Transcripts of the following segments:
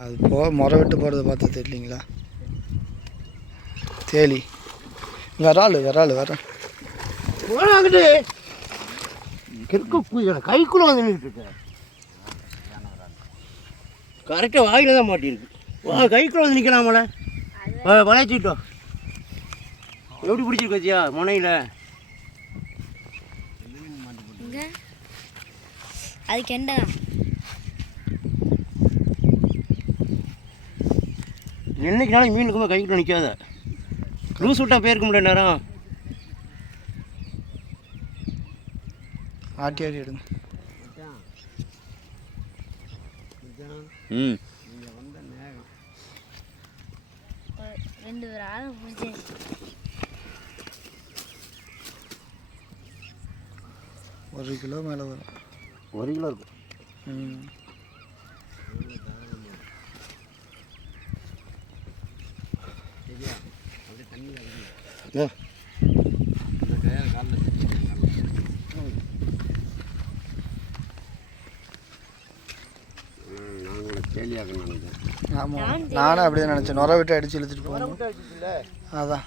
அது போ முறை விட்டு போகிறத பார்த்தா தெரியலீங்களா தேலி. விரால் விரால் வர. போனாங்கிட்டு குயில கைக்குள்ள வந்து நின்றுட்டு கரெக்டாக வாயில தான் மாட்டியிருக்கு. வா கைக்குள்ள வந்து நிற்கலாமல வளைச்சிட்டோம் எப்படி பிடிச்சிருக்கச்சியா முனையில்? இங்க. அது என்னைக்குனாலும் மீன் இருக்கும்போது கைக்குள்ள நிற்காத லூஸ் விட்டா போயிருக்க முடியாது நேரம். ஆட்டி ஆட்டி எடுங்க. ம். ஒரு ரெண்டு ஆளும் பிடிச்சி. ஒரு கிலோ மேலே வரும். ஒரு கிலோ இருக்கும். ம். ஆமாம் நானும் அப்படியே நினச்சேன். நுர விட்டு அடித்து இழுத்துட்டு போகணும் அதான்.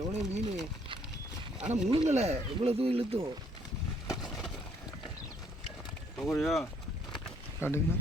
எவ்வளோ மீன்? ஆனால் முழுங்கலை. இவ்வளோ தூரம் இழுத்தும். அப்படிங்களா